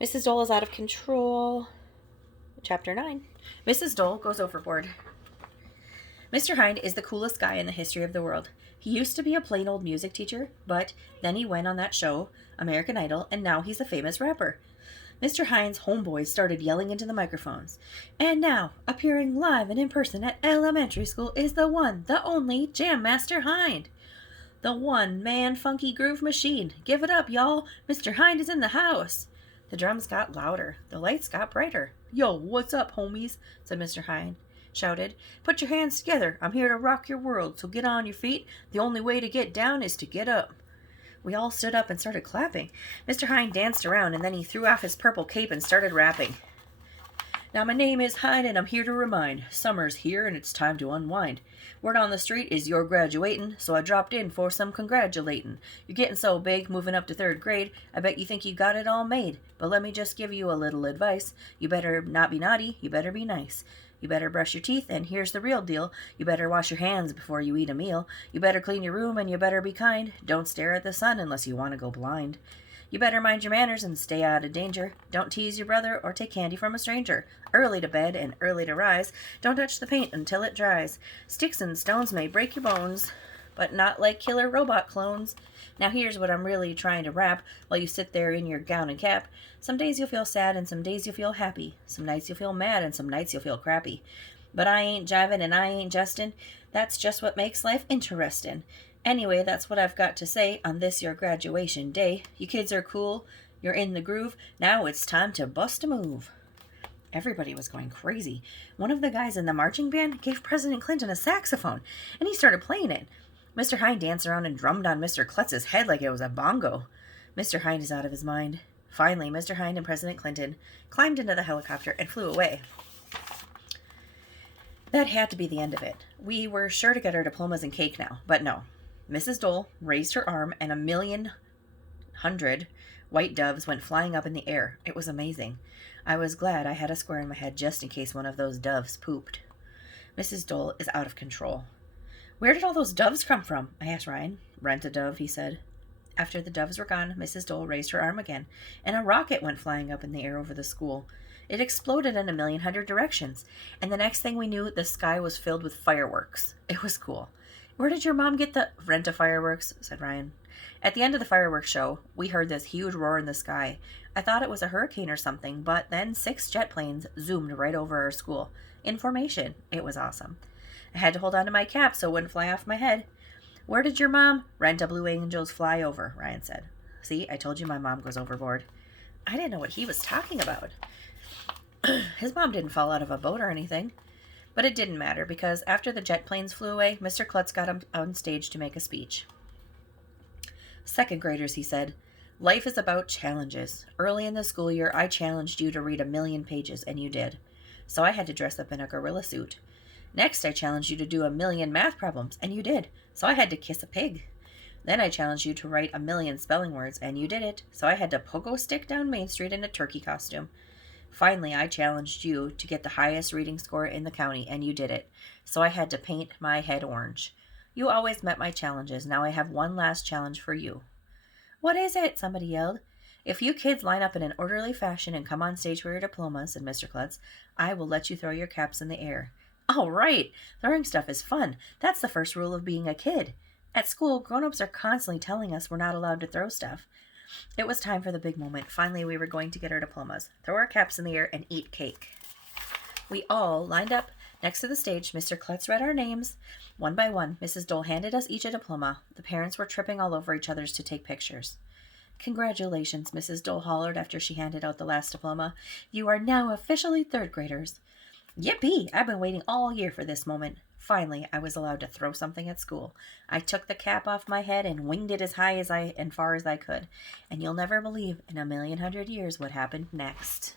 Mrs. Dole is out of control. Chapter 9. Mrs. Dole goes overboard. Mr. Hind is the coolest guy in the history of the world. He used to be a plain old music teacher, but then he went on that show, American Idol, and now he's a famous rapper. Mr. Hind's homeboys started yelling into the microphones. And now, appearing live and in person at elementary school is the one, the only Jam Master Hind. The one-man funky groove machine. Give it up, y'all. Mr. Hind is in the house. The drums got louder. The lights got brighter. Yo, what's up, homies? Said Mr. Hind. Shouted. Put your hands together. I'm here to rock your world, so get on your feet. The only way to get down is to get up. We all stood up and started clapping. Mr. Hind danced around, and then he threw off his purple cape and started rapping. Now my name is Hind, and I'm here to remind. Summer's here, and it's time to unwind. Word on the street is you're graduating, so I dropped in for some congratulating. You're getting so big, moving up to 3rd grade, I bet you think you got it all made. But let me just give you a little advice. You better not be naughty, you better be nice. You better brush your teeth, and here's the real deal. You better wash your hands before you eat a meal. You better clean your room, and you better be kind. Don't stare at the sun unless you want to go blind. You better mind your manners and stay out of danger. Don't tease your brother or take candy from a stranger. Early to bed and early to rise. Don't touch the paint until it dries. Sticks and stones may break your bones, but not like killer robot clones. Now here's what I'm really trying to rap while you sit there in your gown and cap. Some days you'll feel sad and some days you'll feel happy. Some nights you'll feel mad and some nights you'll feel crappy. But I ain't jiving and I ain't justin'. That's just what makes life interestin'. Anyway, that's what I've got to say on this your graduation day. You kids are cool. You're in the groove. Now it's time to bust a move. Everybody was going crazy. One of the guys in the marching band gave President Clinton a saxophone, and he started playing it. Mr. Hind danced around and drummed on Mr. Klutz's head like it was a bongo. Mr. Hind is out of his mind. Finally, Mr. Hind and President Clinton climbed into the helicopter and flew away. That had to be the end of it. We were sure to get our diplomas and cake now, but no. Mrs. Dole raised her arm, and 1,000,000 white doves went flying up in the air. It was amazing. I was glad I had a square in my head just in case one of those doves pooped. Mrs. Dole is out of control. Where did all those doves come from? I asked Ryan. Rent a dove, he said. After the doves were gone, Mrs. Dole raised her arm again, and a rocket went flying up in the air over the school. It exploded in 1,000,000 directions, and the next thing we knew, the sky was filled with fireworks. It was cool. Where did your mom get the rent of fireworks? Said Ryan. At the end of the fireworks show, we heard this huge roar in the sky. I thought it was a hurricane or something, but then 6 jet planes zoomed right over our school. In formation. It was awesome. I had to hold on to my cap so it wouldn't fly off my head. Where did your mom rent a Blue Angels fly over? Ryan said. See, I told you my mom goes overboard. I didn't know what he was talking about. His mom didn't fall out of a boat or anything. But it didn't matter, because after the jet planes flew away, Mr. Klutz got on stage to make a speech. 2nd graders, he said, life is about challenges. Early in the school year, I challenged you to read 1,000,000 pages, and you did. So I had to dress up in a gorilla suit. Next, I challenged you to do 1,000,000 math problems, and you did. So I had to kiss a pig. Then I challenged you to write 1,000,000 spelling words, and you did it. So I had to pogo stick down Main Street in a turkey costume. Finally, I challenged you to get the highest reading score in the county, and you did it. So I had to paint my head orange. You always met my challenges. Now I have one last challenge for you. What is it? Somebody yelled. If you kids line up in an orderly fashion and come on stage for your diplomas, said Mr. Klutz, I will let you throw your caps in the air. All right. Throwing stuff is fun. That's the first rule of being a kid. At school, grown-ups are constantly telling us we're not allowed to throw stuff. It was time for the big moment. Finally, we were going to get our diplomas, throw our caps in the air, and eat cake. We all lined up next to the stage. Mr. Klutz read our names. One by one, Mrs. Dole handed us each a diploma. The parents were tripping all over each other's to take pictures. Congratulations, Mrs. Dole hollered after she handed out the last diploma. You are now officially 3rd graders. Yippee! I've been waiting all year for this moment. Finally, I was allowed to throw something at school. I took the cap off my head and winged it as high as and far as I could. And you'll never believe in 1,000,000 years what happened next.